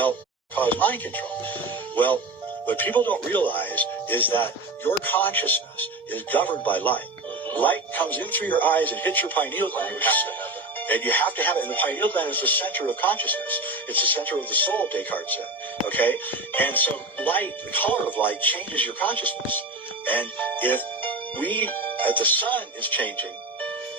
Well, cause mind control. Well, what people don't realize is that your consciousness is governed by light. Light comes in through your eyes and hits your pineal gland. And you have to have it. And the pineal gland is the center of consciousness. It's the center of the soul, Descartes said. Okay? And so light, the color of light, changes your consciousness. And if the sun is changing,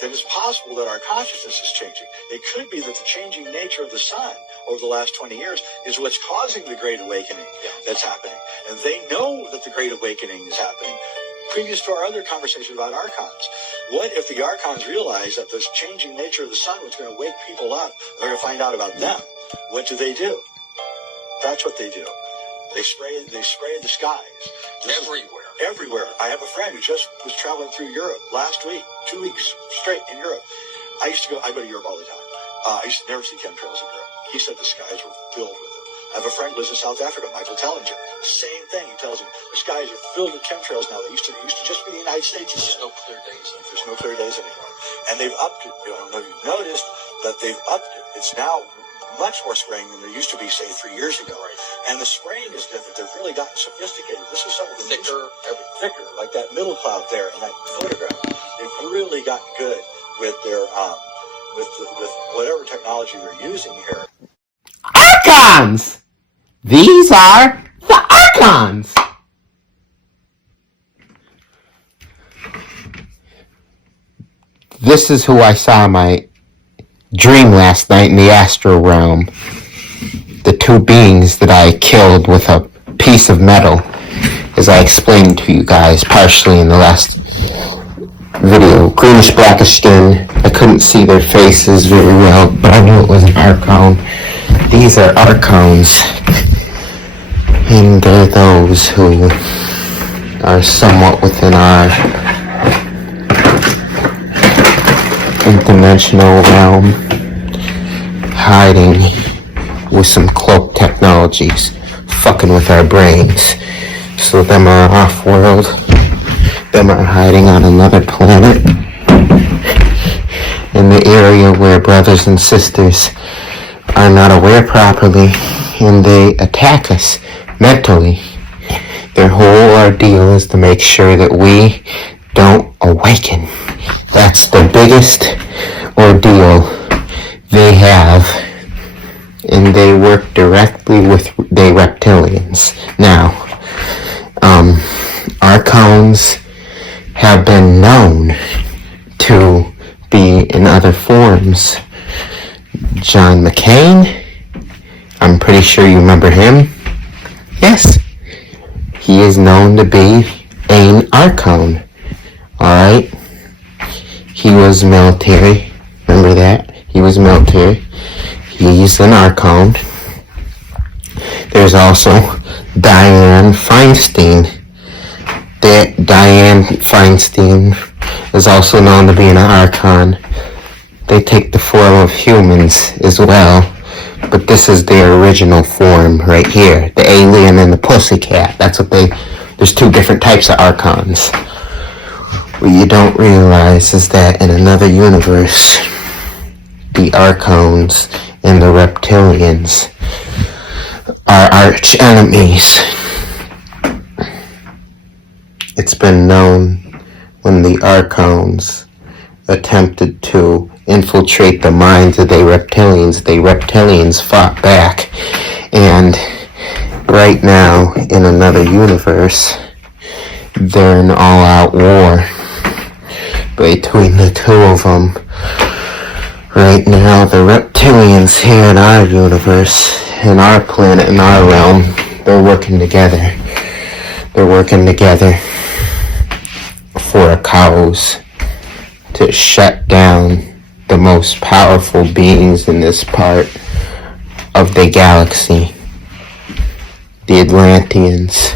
then it's possible that our consciousness is changing. It could be that the changing nature of the sun over the last 20 years is what's causing the Great Awakening that's happening. And they know that the Great Awakening is happening. Previous to our other conversation about archons, what if the archons realize that this changing nature of the sun was going to wake people up? They're going to find out about them. What do? That's what they do. They spray the skies. Everywhere. I have a friend who just was traveling through Europe last week, 2 weeks straight in Europe. I go to Europe all the time. I used to never see chemtrails in Europe. He said the skies were filled with them. I have a friend who lives in South Africa, Michael Tellinger. Same thing. He tells me the skies are filled with chemtrails now. They used to just be the United States. There's no clear days. There's no clear days anymore. And they've upped it. I don't know if you've noticed, but they've upped it. It's now much more spraying than there used to be, say, 3 years ago. Right. And the spraying is different. They've really gotten sophisticated. This is some of the thicker, like that middle cloud there in that photograph. They've really gotten good with their with whatever technology they're using here. Archons! These are the Archons! This is who I saw in my dream last night in the astral realm. The two beings that I killed with a piece of metal, as I explained to you guys partially in the last video. Greenish blackish skin. I couldn't see their faces very well, but I knew it was an Archon. These are Archons, and they're those who are somewhat within our interdimensional realm, hiding with some cloak technologies, fucking with our brains. So them are off-world, them are hiding on another planet, in the area where brothers and sisters are not aware properly, and they attack us mentally. Their whole ordeal is to make sure that we don't awaken. That's the biggest ordeal they have, and they work directly with the reptilians. Now, Archons have been known to be in other forms. John McCain, I'm pretty sure you remember him. Yes, he is known to be an Archon. Alright? He was military. Remember that? He was military. He's an Archon. There's also Dianne Feinstein. Dianne Feinstein is also known to be an Archon. They take the form of humans as well, but this is their original form right here. The alien and the pussycat. That's what there's two different types of Archons. What you don't realize is that in another universe, the Archons and the reptilians are arch enemies. It's been known when the Archons attempted to infiltrate the minds of the reptilians fought back. And right now, in another universe, they're in all-out war between the two of them. Right now, the reptilians here in our universe, in our planet, in our realm, they're working together. They're working together for a cause to shut down the most powerful beings in this part of the galaxy, the Atlanteans.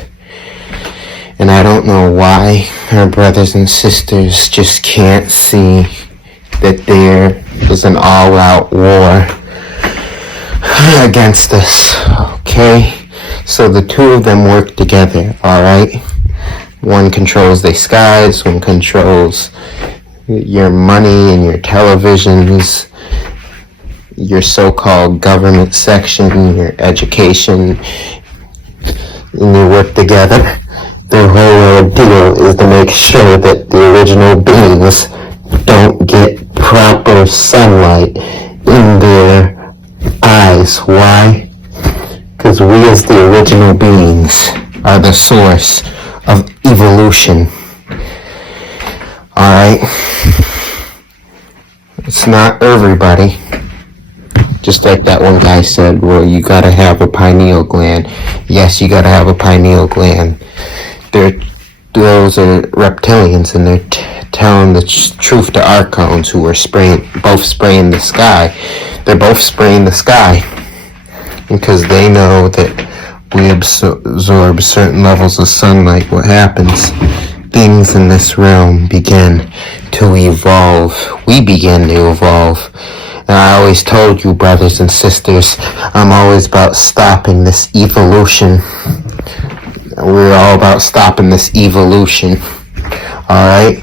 And I don't know why our brothers and sisters just can't see that there is an all-out war against us, okay? So the two of them work together, alright? One controls the skies, one controls your money and your televisions, your so-called government section, your education, and you work together. Their whole deal is to make sure that the original beings don't get proper sunlight in their eyes. Why? Because we as the original beings are the source of evolution. Alright? It's not everybody. Just like that one guy said, well, you gotta have a pineal gland. Yes, you gotta have a pineal gland. Those are reptilians, and they're telling the truth to Archons, who are both spraying the sky. They're both spraying the sky because they know that we absorb certain levels of sunlight. What happens? Things in this realm begin to evolve. We begin to evolve. And I always told you, brothers and sisters, I'm always about stopping this evolution. We're all about stopping this evolution. Alright?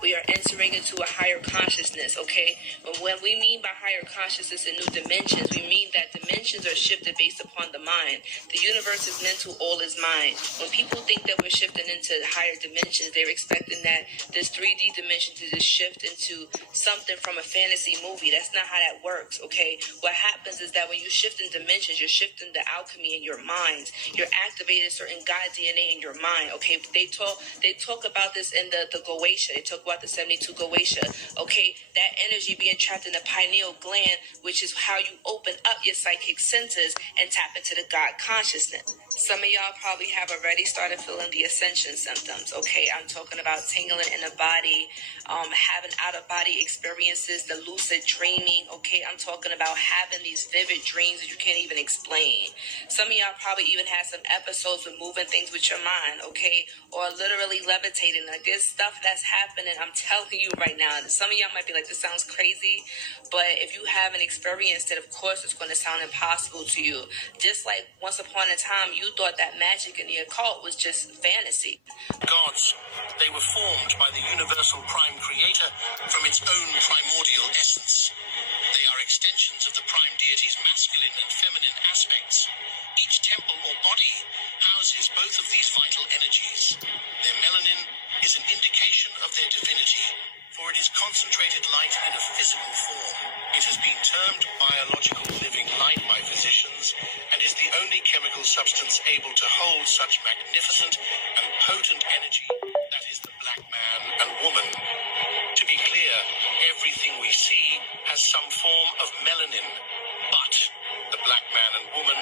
We are entering into a higher consciousness, okay? But when we mean by higher consciousness and new dimensions, we mean that dimensions are shifted based upon the mind. The universe is mental, all is mind. When people think that we're shifting into higher dimensions, they're expecting that this 3D dimension to just shift into something from a fantasy movie. That's not how that works, okay? What happens is that when you shift in dimensions, you're shifting the alchemy in your minds. You're activating certain God DNA in your mind, okay? They talk about this in the Goetia. They talk about the 72 Goetia, okay? That energy being trapped in the pineal gland, which is how you open up your psychic senses and tap into the God consciousness. Some of y'all probably have already started feeling the ascension symptoms, okay? I'm talking about tingling in the body, having out-of-body experiences, the lucid dreaming, okay? I'm talking about having these vivid dreams that you can't even explain. Some of y'all probably even had some episodes with moving things with your mind, okay? Or literally levitating. Like, there's stuff that's happening, I'm telling you right now. Some of y'all might be like, this sounds crazy, but if you haven't experienced it, of course it's going to sound impossible to you. Just like once upon a time, you thought that magic and the occult was just fantasy. Gods, they were formed by the universal prime creator from its own primordial essence. They are extensions of the prime deity's masculine and feminine aspects. Each temple or body houses both of these vital energies. Their melanin is an indication of their divinity, for it is concentrated light in a physical form. It has been termed biological living light by physicians and is the only chemical substance able to hold such magnificent and potent energy. That is the black man and woman. To be clear, everything we see has some form of melanin, but the black man and woman,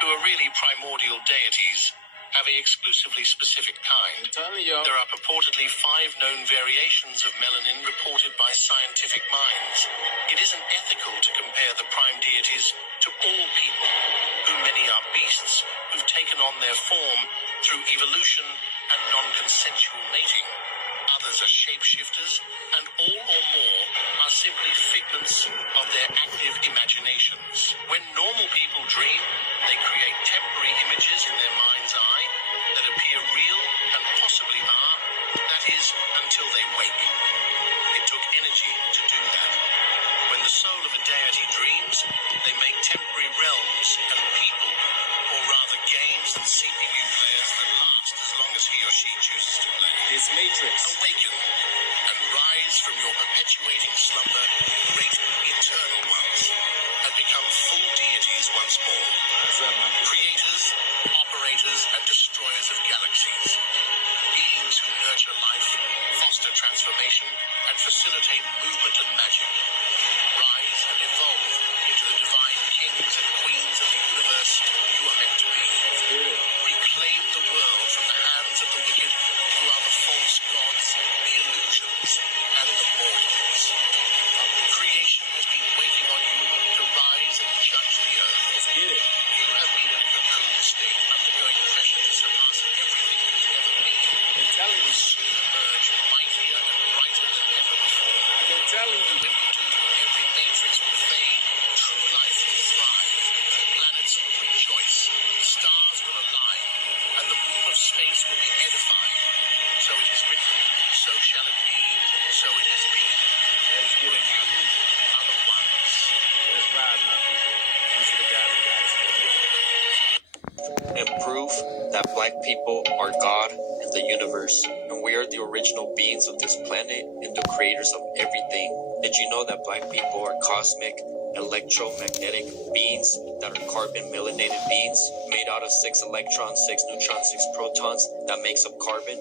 who are really primordial deities, have a exclusively specific kind. There are purportedly 5 known variations of melanin reported by scientific minds. It isn't ethical to compare the prime deities to all people, whom many are beasts who've taken on their form through evolution and non-consensual mating. Others are shapeshifters, and all or more are simply figments of their active imaginations. When normal people dream, they create temporary images in their mind's eye that appear real and possibly are, that is, until they wake. It took energy to do that. When the soul of a deity dreams, they make temporary realms and people, or rather games and CPU players that last as long as he or she chooses to play. This matrix. Awaken and rise from your perpetuating slumber, great eternal ones, and become full deities once more. Creators, operators, and destroyers of galaxies. Beings who nurture life, foster transformation, and facilitate movement and magic. Rise and evolve into the divine kings and queens of the universe you are meant to be. Reclaim the world from the hands of the wicked, who are the false gods, the illusions, and the mortals. Creation has been waiting on you to rise and judge the earth. You have been in a cocoon state, undergoing pressure to surpass everything you've ever been. You will soon emerge mightier and brighter than ever before. I'm telling you. When you do, that black people are God and the universe, and we are the original beings of this planet and the creators of everything. Did you know that black people are cosmic, electromagnetic beings that are carbon melanated beings made out of 6 electrons, 6 neutrons, 6 protons that makes up carbon?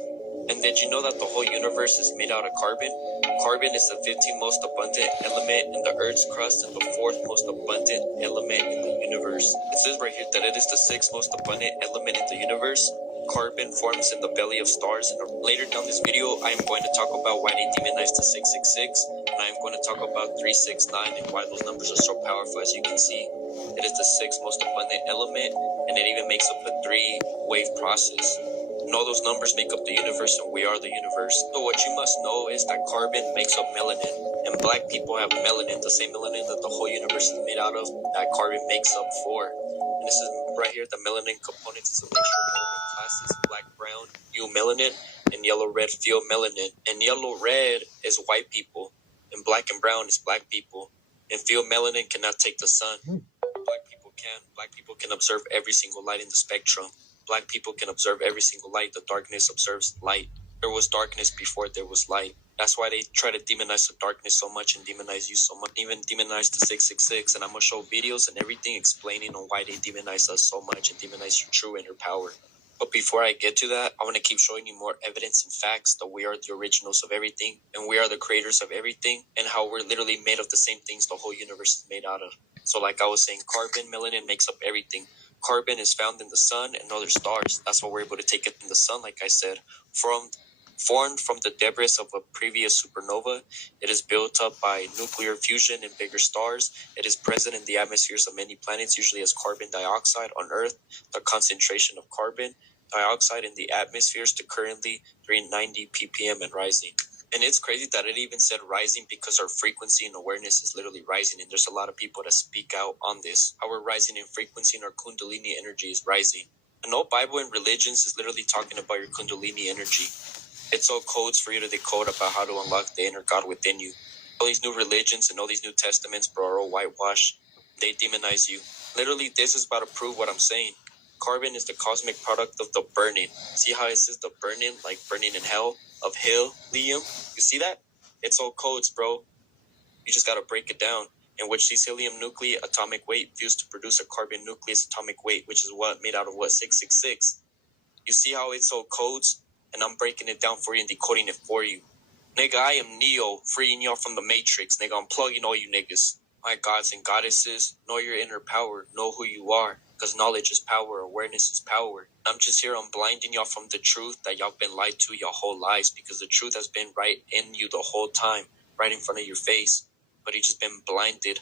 And did you know that the whole universe is made out of carbon? Carbon is the 15th most abundant element in the Earth's crust and the 4th most abundant element in the universe. It says right here that it is the 6th most abundant element in the universe. Carbon forms in the belly of stars, and later down this video I am going to talk about why they demonize the 666, and I am going to talk about 369 and why those numbers are so powerful. As you can see, it is the 6th most abundant element, and it even makes up a 3-wave process. And all those numbers make up the universe, and we are the universe. So what you must know is that carbon makes up melanin, and black people have melanin, the same melanin that the whole universe is made out of, that carbon makes up for. And this is right here, the melanin components is a mixture of all classes: black, brown, hue melanin, and yellow, red, pheomelanin. And yellow, red is white people, and black and brown is black people. And pheomelanin cannot take the sun. Black people can. Black people can observe every single light in the spectrum. Black people can observe every single light. The darkness observes light. There was darkness before there was light. That's why they try to demonize the darkness so much and demonize you so much. Even demonize the 666. And I'm going to show videos and everything explaining on why they demonize us so much and demonize your true inner power. But before I get to that, I want to keep showing you more evidence and facts that we are the originals of everything, and we are the creators of everything, and how we're literally made of the same things the whole universe is made out of. So like I was saying, carbon, melanin makes up everything. Carbon is found in the sun and other stars. That's why we're able to take it in the sun, like I said. Formed from the debris of a previous supernova, it is built up by nuclear fusion in bigger stars. It is present in the atmospheres of many planets, usually as carbon dioxide. On Earth, the concentration of carbon dioxide in the atmospheres to currently 390 ppm and rising. And it's crazy that it even said rising, because our frequency and awareness is literally rising. And there's a lot of people that speak out on this. How we're rising in frequency and our Kundalini energy is rising. And all Bible and religions is literally talking about your Kundalini energy. It's all codes for you to decode about how to unlock the inner God within you. All these new religions and all these new testaments, bro, are all whitewashed. They demonize you. Literally, this is about to prove what I'm saying. Carbon is the cosmic product of the burning. See how it says the burning, like burning in hell, of helium? You see that? It's all codes, bro. You just gotta break it down. In which these helium nuclei atomic weight fused to produce a carbon nucleus atomic weight, which is what made out of what? 666. You see how it's all codes? And I'm breaking it down for you and decoding it for you. Nigga, I am Neo, freeing y'all from the Matrix. Nigga, I'm plugging all you niggas. My gods and goddesses, know your inner power. Know who you are. Because knowledge is power, awareness is power. I'm just here on blinding y'all from the truth that y'all been lied to your whole lives, because the truth has been right in you the whole time, right in front of your face. But you just been blinded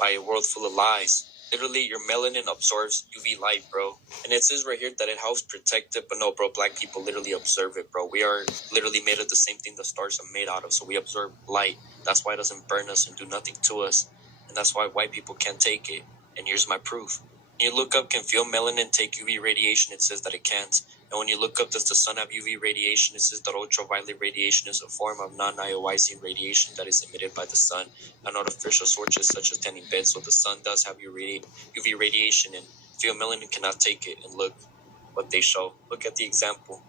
by a world full of lies. Literally, your melanin absorbs UV light, bro. And it says right here that it helps protect it, but no, bro, black people literally observe it, bro. We are literally made of the same thing the stars are made out of, so we absorb light. That's why it doesn't burn us and do nothing to us. And that's why white people can't take it. And here's my proof. When you look up, can pheomelanin take UV radiation? It says that it can't. And when you look up, does the sun have UV radiation? It says that ultraviolet radiation is a form of non-ionizing radiation that is emitted by the sun and artificial sources such as tanning beds. So the sun does have UV radiation, and pheomelanin cannot take it. And look what they show. Look at the example.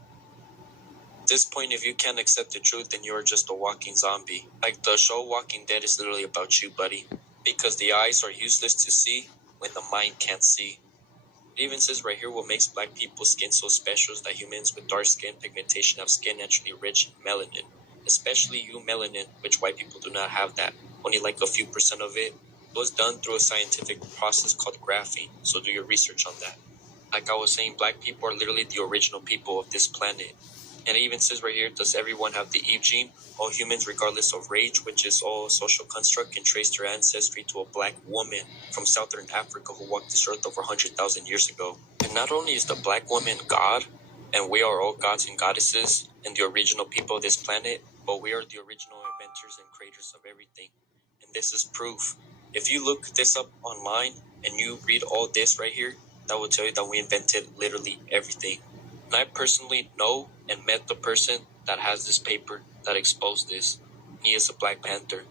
At this point, if you can't accept the truth, then you're just a walking zombie. Like the show Walking Dead is literally about you, buddy. Because the eyes are useless to see when the mind can't see. It even says right here what makes black people's skin so special is that humans with dark skin pigmentation have skin naturally rich in melanin, especially hue melanin, which white people do not have that. Only like a few % of it. It was done through a scientific process called graphene, so do your research on that. Like I was saying, black people are literally the original people of this planet. And it even says right here, does everyone have the Eve gene? All humans, regardless of race, which is all a social construct, can trace their ancestry to a black woman from southern Africa who walked this earth over 100,000 years ago. And not only is the black woman God, and we are all gods and goddesses and the original people of this planet, but we are the original inventors and creators of everything. And this is proof. If you look this up online and you read all this right here, that will tell you that we invented literally everything. And I personally know and met the person that has this paper that exposed this. He is a Black Panther.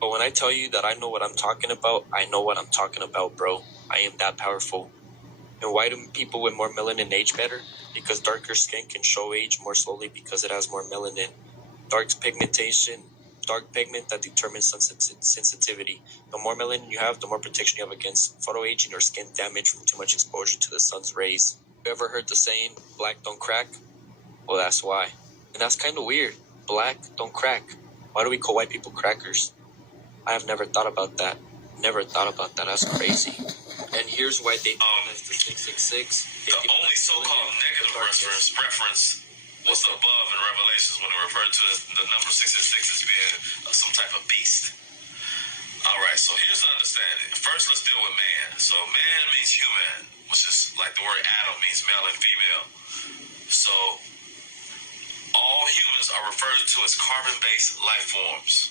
But when I tell you that I know what I'm talking about, I know what I'm talking about, bro. I am that powerful. And why do people with more melanin age better? Because darker skin can show age more slowly because it has more melanin. Dark pigment that determines sensitivity. The more melanin you have, the more protection you have against photoaging or skin damage from too much exposure to the sun's rays. You ever heard the saying, black don't crack? Well, that's why. And that's kind of weird. Black don't crack. Why do we call white people crackers? I have never thought about that. That's crazy. And here's why they as the 666. The only so-called negative reference was above in Revelations when it referred to the number 666 as being some type of beast. All right, so here's the understanding. First, let's deal with man. So man means human, which is like the word Adam means male and female. So all humans are referred to as carbon-based life forms.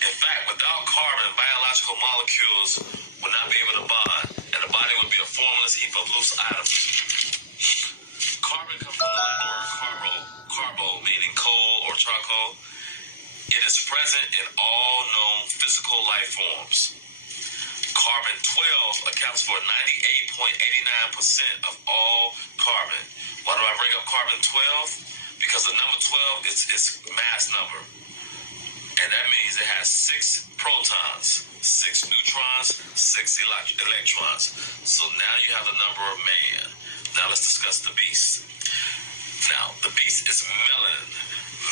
In fact, without carbon, biological molecules would not be able to bond, and the body would be a formless heap of loose atoms. Carbon comes from the Latin word carbo, meaning coal or charcoal. It is present in all known physical life forms. Carbon-12 accounts for 98.89% of all carbon. Why do I bring up carbon-12? Because the number 12 is its mass number. And that means it has 6 protons, 6 neutrons, 6 electrons. So now you have the number of man. Now let's discuss the beast. Now, the beast is melanin.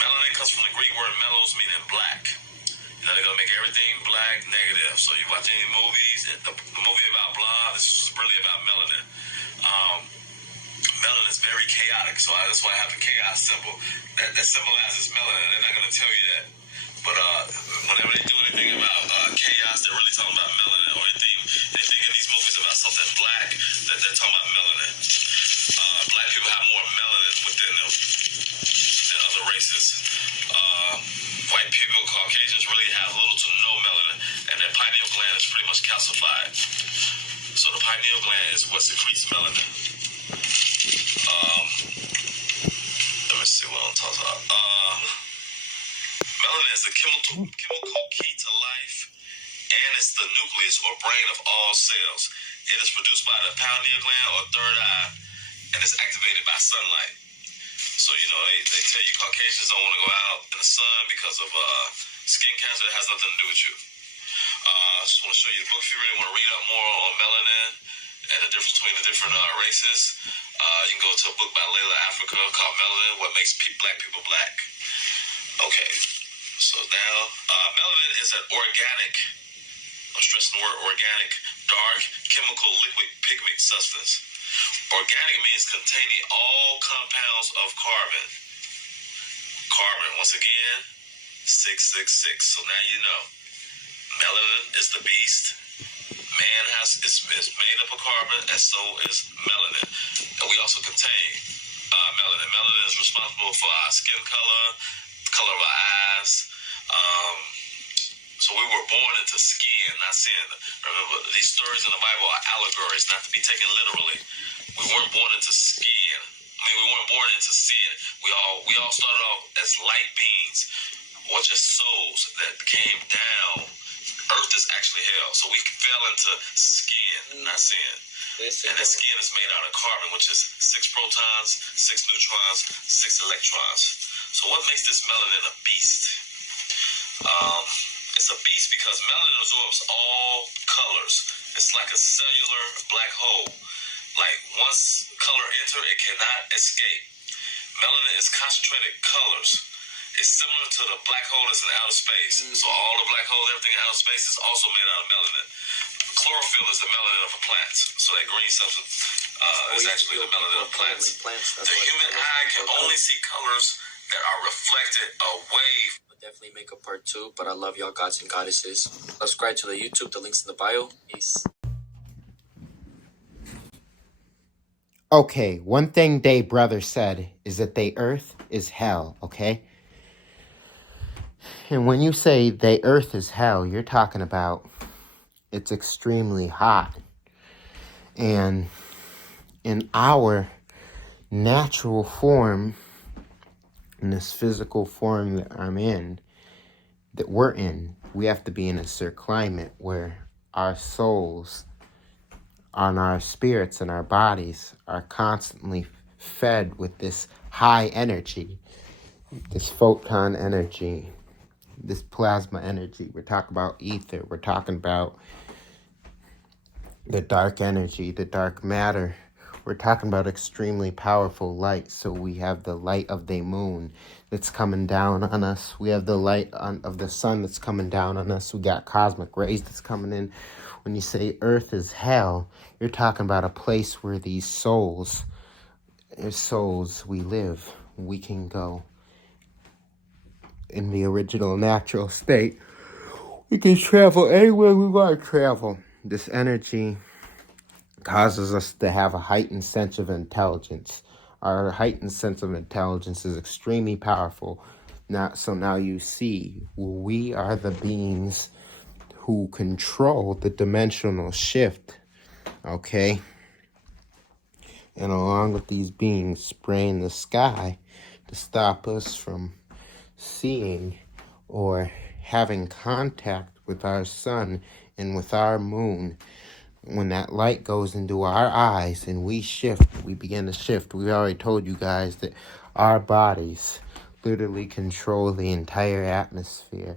Melanin comes from the Greek word melos, meaning black. You know, they're going to make everything black, negative. So you watch any movies, the movie about blah, this is really about melanin. Melanin is very chaotic, so that's why I have the chaos symbol. That symbolizes melanin. They're not going to tell you that. But whenever they do anything about chaos, they're really talking about melanin. Or anything in these movies about something black, that they're talking about melanin. Black people have more melanin within them than other races. White people, Caucasians, really have little to no melanin, and their pineal gland is pretty much calcified. So the pineal gland is what secretes melanin. Let me see what I'm talking about. Melanin is the chemical key to life, and it's the nucleus or brain of all cells. It is produced by the pineal gland or third eye, and it's activated by sunlight. So, you know, they tell you Caucasians don't want to go out in the sun because of skin cancer. It has nothing to do with you. I just want to show you the book if you really want to read up more on melanin and the difference between the different races. You can go to a book by Layla Africa called Melanin, What Makes Black People Black. Okay, so now melanin is an organic, I'm stressing the word organic, dark, chemical, liquid pigment substance. Organic means containing all compounds of carbon. Carbon, once again, 666. So now you know. Melanin is the beast. Man is made up of carbon, and so is melanin. And we also contain melanin. Melanin is responsible for our skin color, the color of our eyes. So we were born into skin, not sin. Remember, these stories in the Bible are allegories, not to be taken literally. We weren't born into skin. We weren't born into sin. We all started off as light beings, or just souls that came down. Earth is actually hell, so we fell into skin, not sin. And that skin is made out of carbon, which is 6 protons, 6 neutrons, 6 electrons. So what makes this melanin a beast? It's a beast because melanin absorbs all colors. It's like a cellular black hole. Like once color enter, it cannot escape. Melanin is concentrated colors. It's similar to the black hole that's in outer space. So all the black holes, everything in outer space is also made out of melanin. Chlorophyll is the melanin of a plant. So that green substance is actually the melanin of plants. The human eye can only see colors that are reflected away. We'll definitely make a part 2, but I love y'all gods and goddesses. Subscribe to the YouTube, the link's in the bio. Peace. Okay, one thing Day Brother said is that the earth is hell, okay? And when you say the earth is hell, you're talking about it's extremely hot. And in our natural form, in this physical form that we're in, we have to be in a certain climate where our souls on our spirits and our bodies are constantly fed with this high energy, this photon energy, this plasma energy. We're talking about ether. We're talking about the dark energy, the dark matter. We're talking about extremely powerful light. So we have the light of the moon that's coming down on us. We have the light of the sun that's coming down on us. We got cosmic rays that's coming in. When you say earth is hell, you're talking about a place where these souls we live. We can go in the original natural state. We can travel anywhere we want to travel. This energy causes us to have a heightened sense of intelligence. Our heightened sense of intelligence is extremely powerful. Now you see, we are the beings who control the dimensional shift, okay? And along with these beings spraying the sky to stop us from seeing or having contact with our sun and with our moon, when that light goes into our eyes and we begin to shift. We already told you guys that our bodies literally control the entire atmosphere.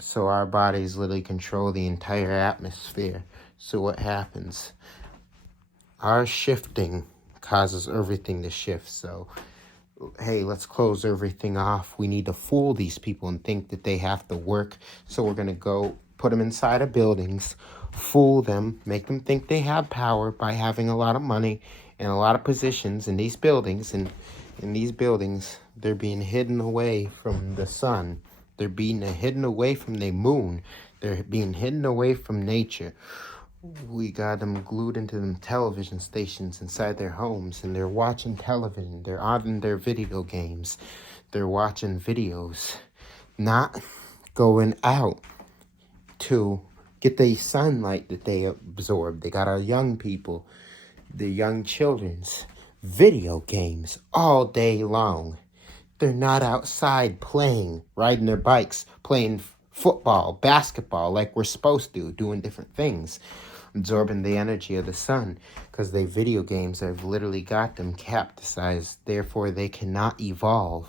So our bodies literally control the entire atmosphere. So what happens? Our shifting causes everything to shift. So, hey, let's close everything off. We need to fool these people and think that they have to work. So we're going to go put them inside of buildings, fool them, make them think they have power by having a lot of money and a lot of positions in these buildings. And in these buildings, they're being hidden away from the sun. They're being hidden away from the moon. They're being hidden away from nature. We got them glued into them television stations inside their homes, and they're watching television. They're on their video games. They're watching videos, not going out to get the sunlight that they absorb. They got our young people, the young children's video games all day long. They're not outside playing, riding their bikes, playing football, basketball like we're supposed to, doing different things, absorbing the energy of the sun, because they video games have literally got them capsized. Therefore, they cannot evolve.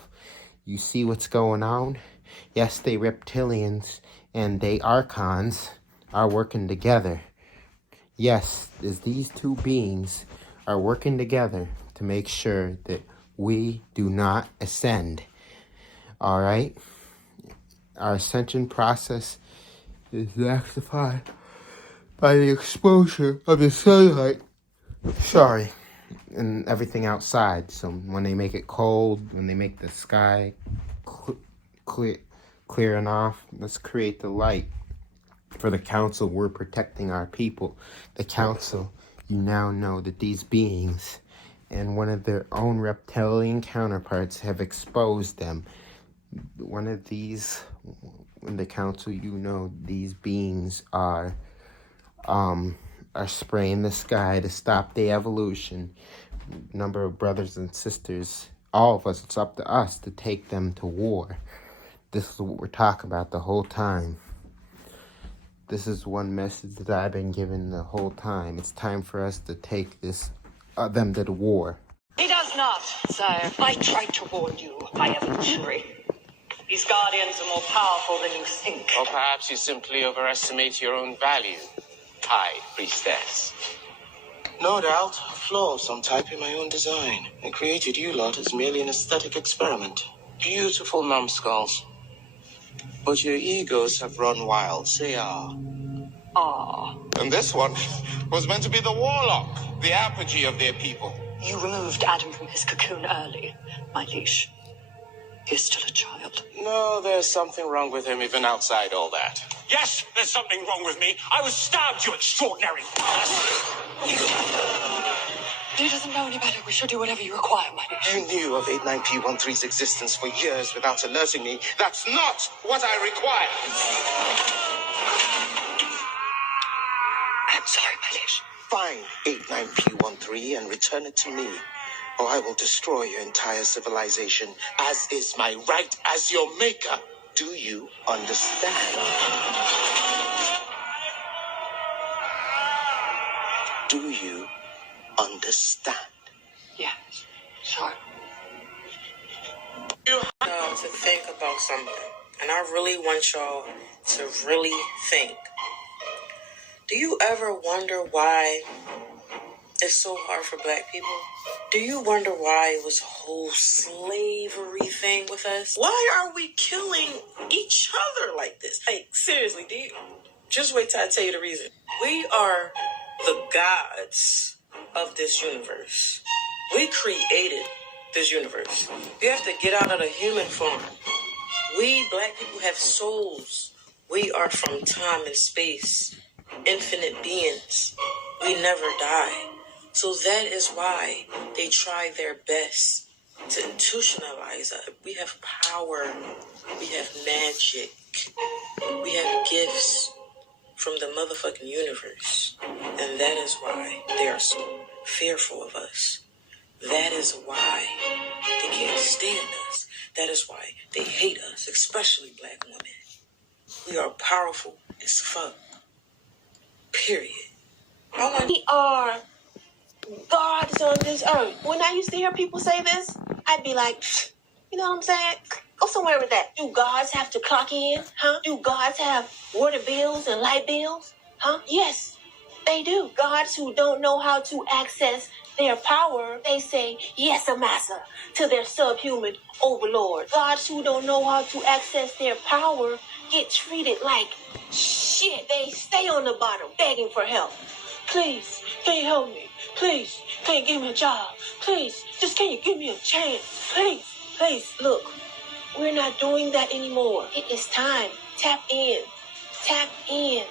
You see what's going on? Yes, they reptilians and they archons are working together. Yes, as these two beings are working together to make sure that we do not ascend. All right? Our ascension process is activated by the exposure of the sunlight. And everything outside. So when they make it cold, when they make the sky clear enough, let's create the light. For the council, we're protecting our people. The council, you now know that these beings and one of their own reptilian counterparts have exposed them. One of these, in the council, you know, these beings are spraying the sky to stop the evolution. Number of brothers and sisters, all of us, it's up to us to take them to war. This is what we're talking about the whole time. This is one message that I've been given the whole time. It's time for us to take them to the war. He does not, sire. I tried to warn you, my evolutionary. These guardians are more powerful than you think. Or perhaps you simply overestimate your own value, High Priestess. No doubt, a flaw of some type in my own design. I created you lot as merely an aesthetic experiment. Beautiful numbskulls. But your egos have run wild, say ah. Ah. And this one was meant to be the warlock, the apogee of their people. You removed Adam from his cocoon early, my liege. He's still a child. No, there's something wrong with him even outside all that. Yes, there's something wrong with me. I was stabbed, you extraordinary He doesn't know any better. We shall do whatever you require, my liege. You knew of 89P13's existence for years without alerting me. That's not what I require. I'm sorry, my liege. Find 89P13 and return it to me, or I will destroy your entire civilization, as is my right as your maker. Do you understand? Do you understand? Yes, sure. Y'all to think about something, and I really want y'all to really think. Do you ever wonder why it's so hard for black people? Do you wonder why it was a whole slavery thing with us? Why are we killing each other like this? Like, seriously, do you just wait till I tell you the reason? We are the gods of this universe. We created this universe. You have to get out of the human form. We black people have souls. We are from time and space, infinite beings. We never die. So that is why they try their best to institutionalize us. We have power. We have magic. We have gifts from the motherfucking universe. And that is why they are so fearful of us. That is why they can't stand us. That is why they hate us, especially black women. We are powerful as fuck. Period. We are gods on this earth. When I used to hear people say this, I'd be like, you know what I'm saying? Go somewhere with that. Do gods have to clock in? Huh? Do gods have water bills and light bills? Huh? Yes, they do. Gods who don't know how to access their power, they say, yes, Amasa, to their subhuman overlord. Gods who don't know how to access their power get treated like shit. They stay on the bottom begging for help. Please, can you help me? Please, can you give me a job? Please, just can you give me a chance? Please, please, look, we're not doing that anymore. It is time. Tap in. Tap in.